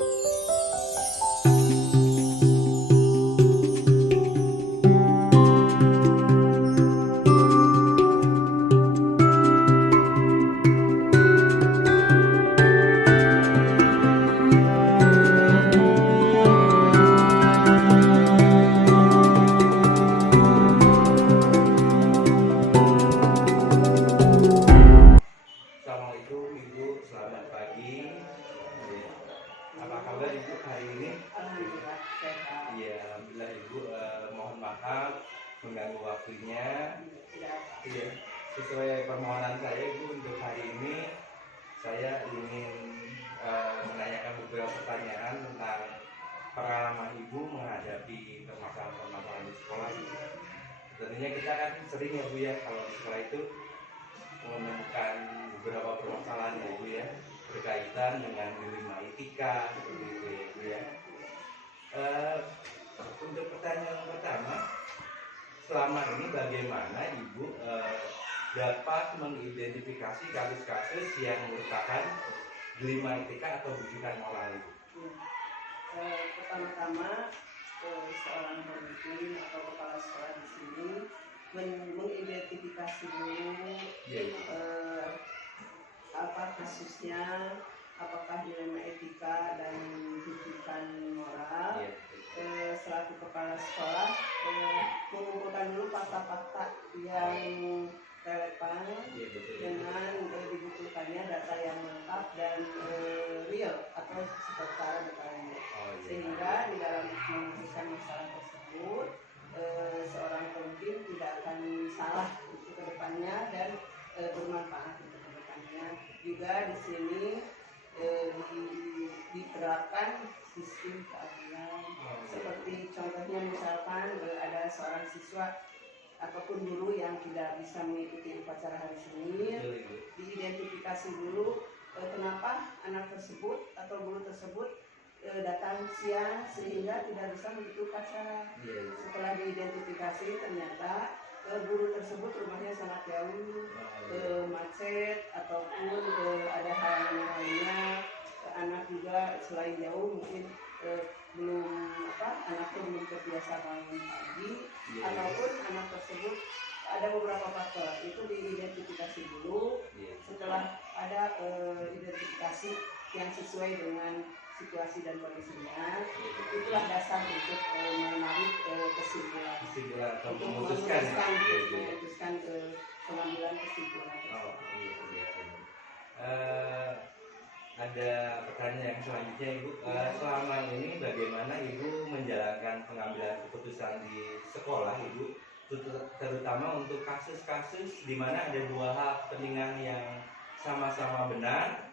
Assalamualaikum Ibu, selamat pagi. Apa kabar Ibu hari ini? Alhamdulillah sehat. Iya, alhamdulillah Ibu. Mohon maaf mengganggu waktunya. Iya, sesuai permohonan saya Ibu untuk hari ini saya ingin menanyakan beberapa pertanyaan tentang pengalaman Ibu menghadapi permasalahan-permasalahan di sekolah. Tentunya kita kan sering ya Bu ya, kalau di sekolah itu menemukan beberapa permasalahan ya Bu ya, berkaitan dengan dilema etika seperti itu ya Bu ya. Untuk pertanyaan pertama, selama ini bagaimana Ibu dapat mengidentifikasi kasus-kasus yang merupakan dilema etika atau bujukan moral Ibu? Pertama-tama seorang pemimpin atau kepala sekolah di sini mengidentifikasi dulu apa kasusnya, apakah dilema etika dan bujukan moral. Selaku kepala sekolah mengumpulkan dulu fakta-fakta yang relevan dengan dibutuhkannya data yang lengkap dan real atau secara detailnya, sehingga di dalam memutuskan masalah tersebut seorang pemimpin tidak akan salah untuk kedepannya dan bermanfaat untuk kedepannya. Juga di sini diterapkan sistem keadilan, seperti contohnya misalkan ada seorang siswa ataupun guru yang tidak bisa mengikuti upacara hari Senin, diidentifikasi dulu kenapa anak tersebut atau guru tersebut datang siang sehingga tidak bisa mengikuti upacara. Setelah diidentifikasi ternyata guru tersebut rumahnya sangat jauh, macet ataupun ada hal yang lainnya. Anak juga selain jauh mungkin anaknya belum terbiasa bangun pagi, ataupun anak tersebut ada beberapa faktor itu diidentifikasi dulu. Setelah ada identifikasi yang sesuai dengan situasi dan kondisinya, itulah dasar untuk menarik kesimpulan atau untuk memutuskan pengambilan kesimpulan. Ada pertanyaan yang selanjutnya Ibu. Selama ini bagaimana Ibu menjalankan pengambilan keputusan di sekolah Ibu, terutama untuk kasus-kasus di mana ada dua hal kepentingan yang sama-sama benar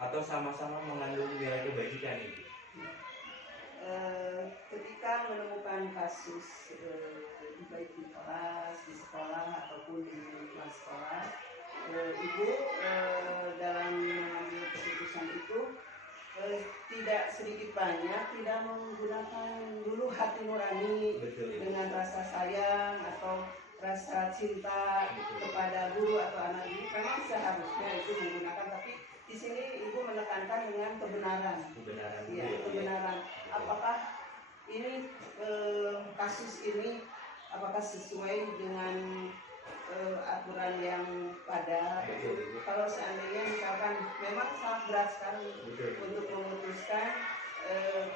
atau sama-sama mengandung nilai kebajikan Ibu? Ketika menemukan kasus baik di kelas, di sekolah ataupun di lingkungan sekolah, Ibu dalam mengambil keputusan itu tidak sedikit banyak tidak menggunakan dulu hati nurani dengan rasa sayang atau rasa cinta kepada guru atau anak didik. Memang seharusnya itu menggunakan, tapi di sini Ibu menekankan dengan kebenaran. Ya, kebenaran. Apakah ini kasus ini apakah sesuai dengan aturan yang ada? Kalau seandainya misalkan memang sangat berat sekali untuk memutuskan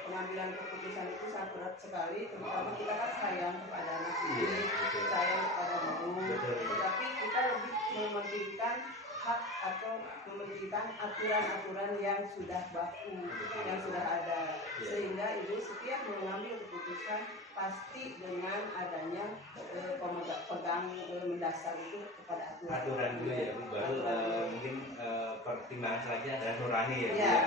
pengambilan keputusan itu sangat berat sekali, terutama kita kan sayang kepada anak didik, sayang kepada guru, tetapi kita lebih mementingkan hak atau mementingkan aturan-aturan yang sudah baku, yang sudah ada, sehingga Ibu setiap mengambil keputusan pasti dengan adanya pegang mendasar itu kepada aturan dulu ya Bu, baru mungkin pertimbangan selanjutnya adalah nurani ya Bu. Ya,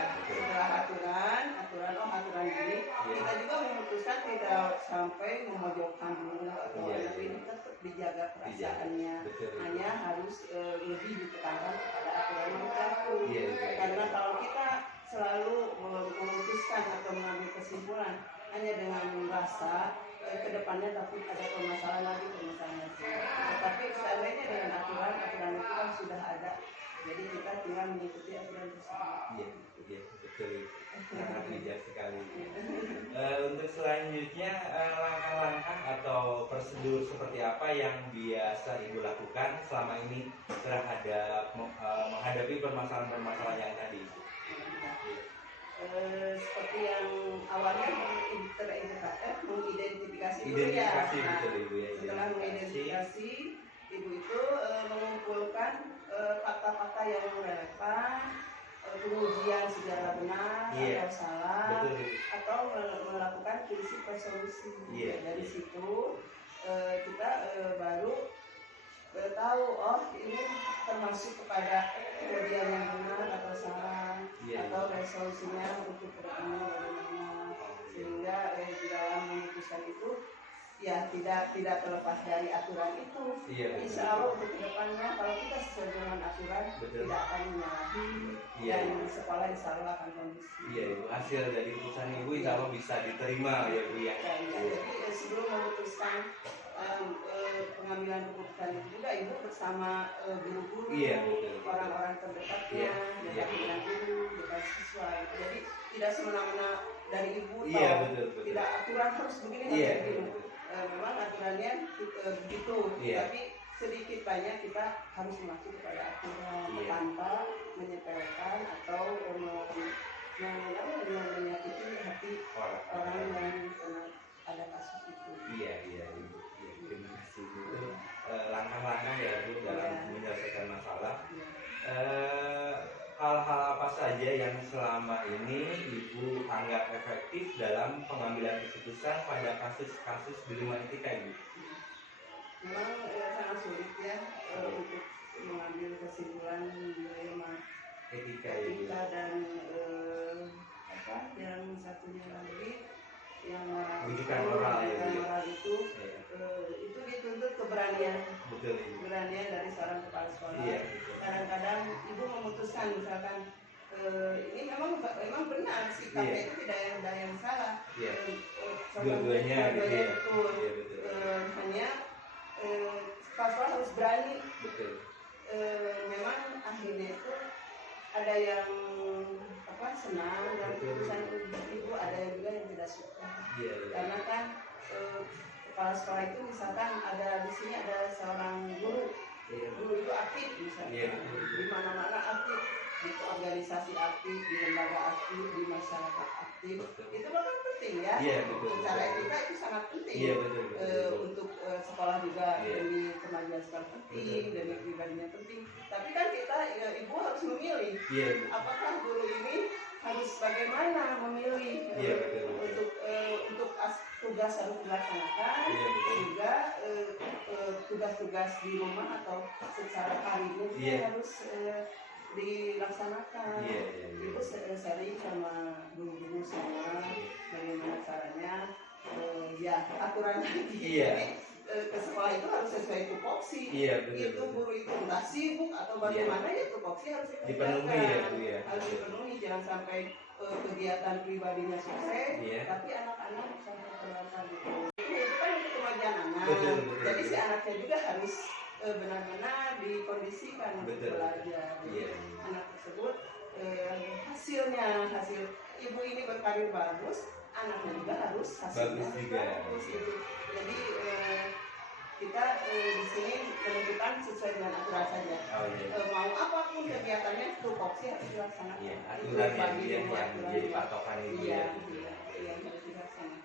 setelah aturan ini kita juga memutuskan tidak sampai memojokkan dulu atau ini tetap dijaga perasaannya, hanya harus lebih ditekankan kepada aturan yang berlaku. Karena kalau kita selalu memutuskan atau mengambil kesimpulan hanya dengan merasa kedepannya takut ada permasalahan lagi. Tetapi seandainya dengan aturan itu kan sudah ada Jadi kita tinggal mengikuti aturan tersebut. Iya, iya betul. Sangat bijak sekali. Untuk selanjutnya langkah-langkah atau prosedur seperti apa yang biasa Ibu lakukan selama ini terhadap menghadapi permasalahan-permasalahan yang tadi? Seperti yang awalnya mengidentifikasi dulu ya. Identifikasi betul Ibu ya. Setelah mengidentifikasi, Ibu itu mengumpulkan fakta-fakta yang relevan, pengujian secara benar atau salah, betul. atau melakukan prinsip resolusi. Dari situ kita baru tahu, oh ini termasuk kepada kejadian yang benar atau salah, atau resolusinya untuk kedepannya bagaimana, sehingga di dalam memutuskan itu ya tidak terlepas dari aturan itu. Insya Allah untuk kedepannya kalau kita sesuai dengan aturan tidak akan menyalahi, dan di sekolah insya Allah akan kondisi. Iya Ibu, hasil dari keputusan Ibu insya Allah bisa diterima ya Bu ya. Jadi sebelum memutuskan pengambilan keputusan itu juga Ibu bersama guru-guru, orang-orang terdekatnya, dengan guru, dengan siswa. Jadi tidak semena-mena dari Ibu, tidak aturan harus begini. Memang aturannya begitu, tapi sedikit banyak kita harus mengacu kepada aturan tanpa menyepelekan atau menyakiti hati orang yang ada kasus itu. Iya Ibu. Terima kasih Bu. Itu langkah-langkah ya Bu dalam menyelesaikan masalah. Hal-hal apa saja yang selama ini Ibu anggap efektif dalam pengambilan keputusan pada kasus-kasus di rumah etika Ibu? Memang sangat sulit ya untuk mengambil kesimpulan di rumah etika dan yang satunya lagi yang moral itu dituntut keberanian dari seorang kepala sekolah. Kadang-kadang Ibu memutuskan misalkan ini memang benar sikapnya itu tidak ada yang salah, dua-duanya betul. Hanya kepala sekolah harus berani. Memang akhirnya itu ada yang senang dengan keputusan Ibu, ada yang juga yang tidak suka. Karena kan kepala sekolah itu misalkan di sini ada seorang guru itu aktif misalnya, di mana-mana aktif, di organisasi aktif, di lembaga aktif, di masyarakat aktif. Itu kan penting ya. Secara etika itu sangat penting. Untuk sekolah juga demi kemajuan sekolah penting, demi pribadinya penting. Tapi kan kita Ibu harus memilih. Apakah guru ini harus bagaimana memilih untuk tugas harus dilaksanakan, juga tugas-tugas di rumah atau secara harian harus dilaksanakan. Ibu sering sama guru-guru semua bagaimana caranya, aturan lagi. Ke sekolah itu harus sesuai tupoksi. Itu guru itu entah sibuk atau bagaimana, ya tupoksi harus dikerjakan. Harus dipenuhi, jangan sampai kegiatan pribadinya sukses, tapi anak-anak sampai terlantar gitu. Itu kan untuk kemajuan anak. Jadi si anaknya juga harus benar-benar dikondisikan untuk belajar. Anak tersebut hasil Ibu ini berkarir bagus, anaknya juga harus hasilnya bagus gitu. Jadi kita di sini menentukan sesuai dengan aturan saja. Mau apapun kegiatannya, tupoksi harus dilaksanakan. Aturan yang menjadi patokan ini. Yang harus dilaksanakan.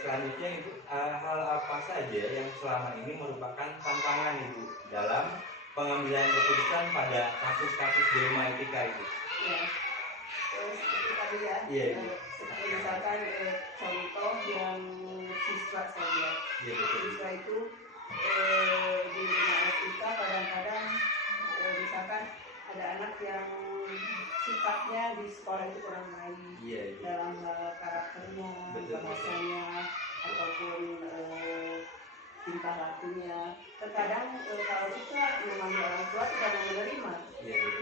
Selanjutnya Ibu, hal apa saja yang selama ini merupakan tantangan Ibu dalam pengambilan keputusan pada kasus-kasus di rumah etika itu? Seperti tadi ya, seperti misalkan contoh yang siswa saja. Siswa itu di rumah etika kadang-kadang misalkan ada anak yang sifatnya di sekolah itu kurang baik dalam hal karakternya, bahasanya, ataupun tingkah lakunya. Terkadang kalau kita memanggil orang tua tidak mau menerima.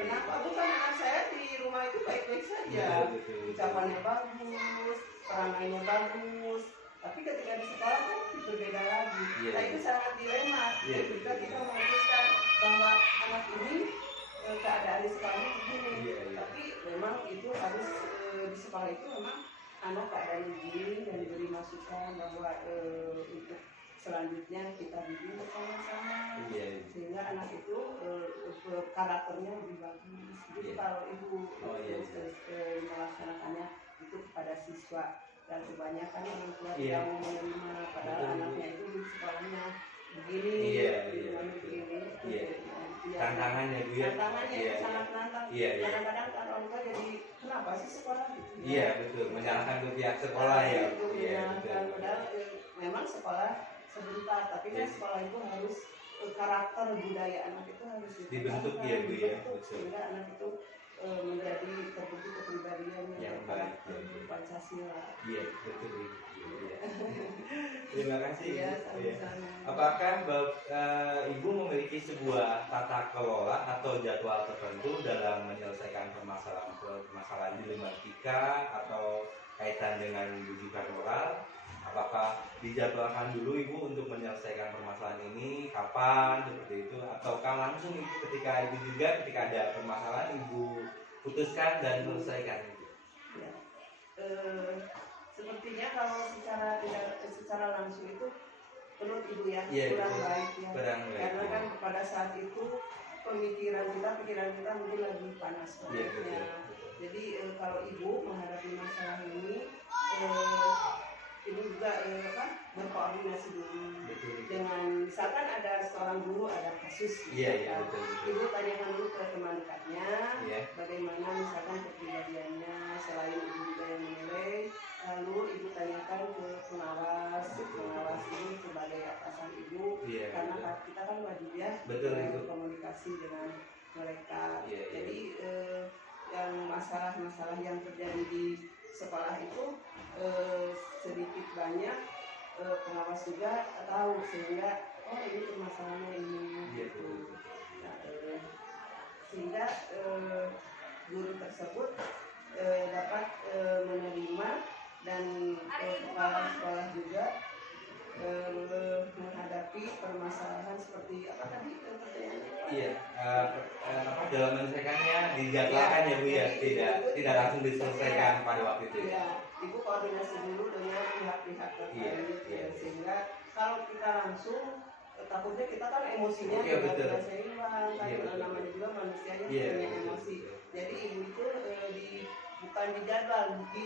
Kenapa? Bukan anak saya di rumah itu baik-baik saja, ucapannya bagus, perangainya bagus, tapi ketika di sekolah kan berbeda lagi. Nah itu sangat dilema. Ketika kita memutuskan bahwa anak ini keadaan di sekolahnya begini, Iya, iya. tapi memang itu harus di sekolah itu memang anak keadaan begini dan diberi masukan bahwa untuk selanjutnya kita bimbing bersama-sama, Iya, iya. sehingga anak itu karakternya lebih bagus. Jadi Iya. kalau ibu Oh, iya, iya. melaksanakannya itu kepada siswa, dan kebanyakan orang tua Iya. tidak mau menerima, padahal Betul. anaknya itu di sekolahnya begini, Iya, di iya, rumahnya betul. begini. Iya. Iya. Tantangannya Bu ya. Tantangannya Iya, itu iya. sangat menantang. Iya, iya. Kadang-kadang kan orang tua jadi kenapa sih sekolah gitu? Iya, betul. Menyalahkan ke pihak sekolah ya. Itu Iya, menyalahkan, betul. padahal memang sekolah sebentar, tapi kan Iya. sekolah itu harus karakter budaya anak itu harus Dibentuk ditanamkan, ya, Bu, ya. dibentuk, Betul. sehingga anak itu menjadi terbentuk kepribadian Yang yang baik, karakter ya. Pancasila. Iya, betul. Iya. Terima kasih. Iya, Iya. sama-sama. Apakah Ibu memiliki sebuah tata kelola atau jadwal tertentu dalam menyelesaikan permasalahan dilematika atau kaitan dengan rujukan moral? Apakah dijadwalkan dulu Ibu untuk menyelesaikan permasalahan ini kapan seperti itu, ataukah langsung Ibu ketika ada permasalahan Ibu putuskan dan selesaikan itu? Ya. Sepertinya kalau secara langsung itu menurut ibu ya Iya, kurang betul. baik ya, Kurang baik, karena ya. kan pada saat itu pikiran kita mungkin lebih panas Iya, betul. ya. Jadi kalau ibu menghadapi masalah ini, ibu juga berkoordinasi dulu Betul. dengan, misalkan ada seorang guru ada kasus, Iya, iya, misalkan. betul. Ibu tanyakan dulu ke teman dekatnya, Iya. bagaimana misalkan kepribadiannya, selain ibu juga yang menilai, lalu ibu tanyakan ke pengawas. Betul. Pengawas ini sebagai atasan ibu, Iya, karena betul. kita kan wajib ya Betul, Ibu. komunikasi dengan mereka. Iya, iya. Jadi yang masalah-masalah yang terjadi di sekolah itu sedikit banyak pengawas juga tahu, sehingga oh ini permasalahannya ini Iya, gitu. betul. Nah, sehingga guru tersebut dapat menerima, dan kepala sekolah juga menghadapi permasalahan seperti apa tadi pertanyaannya? Iya, dalam menyelesaikannya dijadwalkan ya Bu ya, tidak langsung diselesaikan pada waktu itu. Iya, ibu koordinasi dulu dengan pihak-pihak terkait, Iya. sehingga kalau kita langsung takutnya kita kan emosinya Iya, betul. tidak seimbang kan, Iya, betul. namanya juga manusia yang Iya, punya betul, emosi. betul. Jadi ibu itu bukan dijadwal, nanti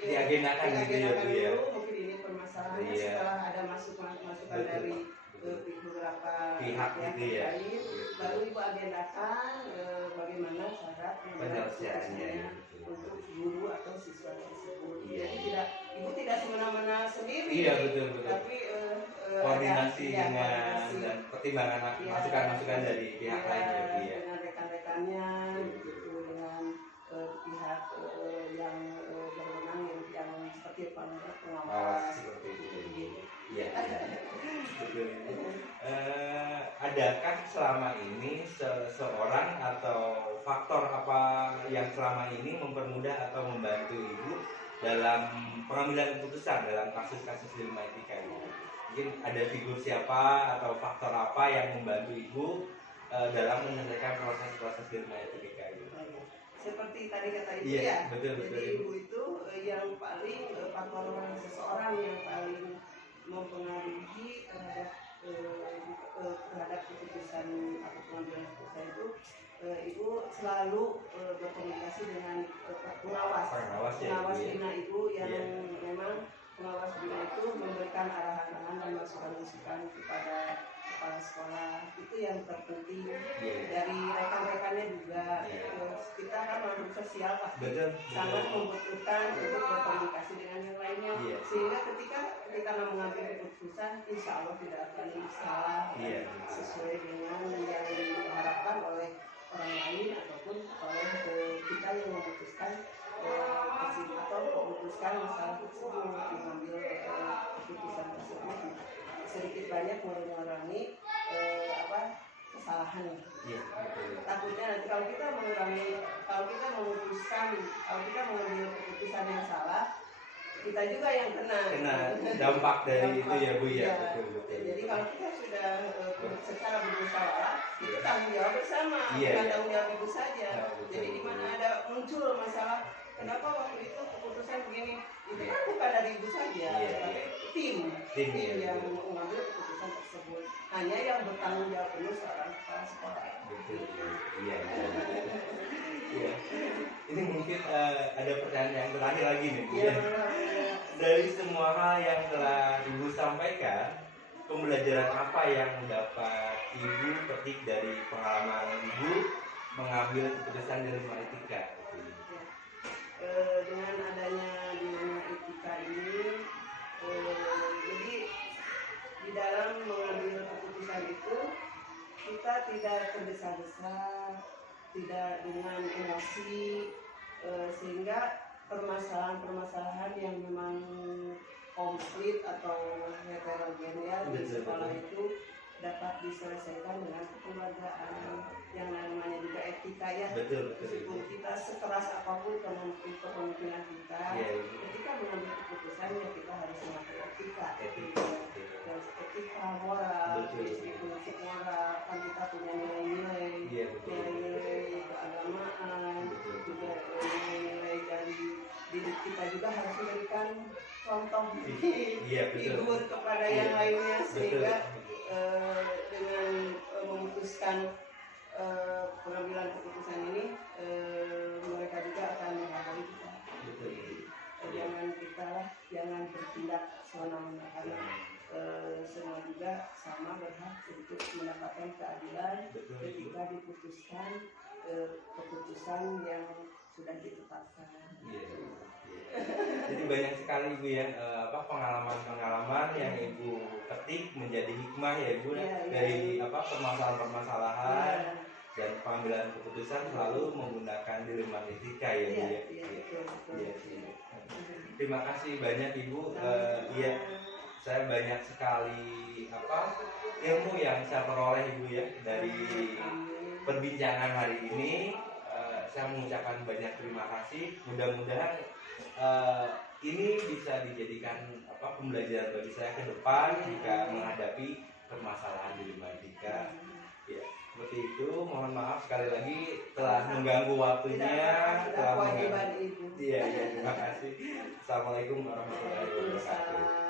Diagendakan gitu ya, Bu, ya. dulu, mungkin ini permasalahannya Iya. setelah ada masukan Betul. dari Betul. beberapa Pihak gitu ya. terkait, lalu ibu agendakan bagaimana cara Penyelesaiannya, penyelesaiannya betul. untuk guru atau siswa tersebut. Iya. Jadi ibu tidak semena-mena sendiri, Iya, betul. tapi Koordinasi ada, dengan koordinasi. dan pertimbangan Iya. masukan-masukan dari pihak Iya, lain ya Bu ya. dengan rekan-rekannya Iya. gitu, dengan pihak yang berwenang yang seperti Awas pengawas seperti itu. gitu. Iya. Betul. Adakah selama ini seseorang atau faktor apa yang selama ini mempermudah atau membantu Ibu dalam pengambilan keputusan dalam kasus-kasus dilematika ini? Mungkin ada figur siapa atau faktor apa yang membantu Ibu dalam menyelesaikan proses-proses dilematika ini? Seperti tadi kata ibu Iya, ya, betul, jadi betul. ibu itu yang paling faktor seseorang yang paling mempengaruhi terhadap keputusan atau pengambilan keputusan itu, ibu selalu berkomunikasi dengan pengawas ya, Bu, ya. bina ibu yang Iya. memang pengawas bina itu memberikan arahan-arahan dan masukan-masukan kepada kepala sekolah. Itu yang terpenting. Iya. Dari rekan-rekannya juga. Iya. Kita kan makhluk sosial pasti Betul. sangat membutuhkan untuk berkomunikasi dengan yang lainnya, Iya. sehingga ketika kita mengambil keputusan, insya Allah tidak akan salah, Iya. sesuai dengan yang diharapkan oleh orang lain ataupun oleh kita yang memutuskan atau memutuskan masalah tersebut, mengambil keputusan tersebut sedikit banyak mengurangi kesalahan. Iya, betul. Takutnya nanti kalau kita mengambil keputusan yang salah, kita juga yang kena Dampak dari itu ya Bu ya. Iya. Betul. Jadi kalau kita sudah secara bermusyawarah itu tanggung jawab bersama, Iya, bukan iya. tanggung jawab ibu saja. Nah, betul, Jadi di betul. mana ada muncul masalah, kenapa waktu itu keputusan begini, itu Iya. kan bukan dari ibu saja, Iya, tapi tim Tim, iya, yang betul. mengambil keputusan tersebut. Hanya yang bertanggung jawab penuh seorang kepala sekolah. Betul. Iya, iya. Iya. Ini mungkin ada pertanyaan yang terakhir lagi nih. Iya. Dari semua hal yang telah Ibu sampaikan, pembelajaran apa yang dapat Ibu petik dari pengalaman Ibu mengambil keputusan di ilmu etika? Dengan adanya dilema etika ini, jadi di dalam mengambil keputusan itu kita tidak tergesa-gesa, tidak dengan emosi, sehingga permasalahan-permasalahan yang memang konflik atau heterogenea di sekolah itu dapat diselesaikan dengan kekeluargaan, yang namanya juga etika ya. Betul. Meskipun kita sekeras apapun kepemimpinan kita, ketika mengambil keputusan ya kita harus mengambil etika, moral, prinsip moral, kan kita punya nilai-nilai, nilai-nilai keagamaan, juga nilai-nilai dari diri kita juga harus memberikan contoh figur kepada yang lainnya, sehingga dengan memutuskan pengambilan keputusan ini mereka juga akan menghargai kita. Jangan bertindak semena-mena, karena semua juga sama berhak untuk mendapatkan keadilan ketika diputuskan keputusan yang sudah ditetapkan. Jadi banyak sekali Ibu ya pengalaman-pengalaman yang Ibu petik menjadi hikmah ya Ibu dari permasalahan-permasalahan dan pengambilan keputusan selalu menggunakan dilema etika ya Bu ya. Terima kasih banyak Ibu. Saya banyak sekali ilmu yang saya peroleh Ibu ya dari perbincangan hari ini. Saya mengucapkan banyak terima kasih. Mudah-mudahan ini bisa dijadikan pembelajaran bagi saya ke depan jika menghadapi permasalahan dilema etika. Ya, seperti itu. Mohon maaf sekali lagi telah mengganggu waktunya. Tidak kewajiban Ibu. Iya, terima kasih. Assalamualaikum warahmatullahi wabarakatuh.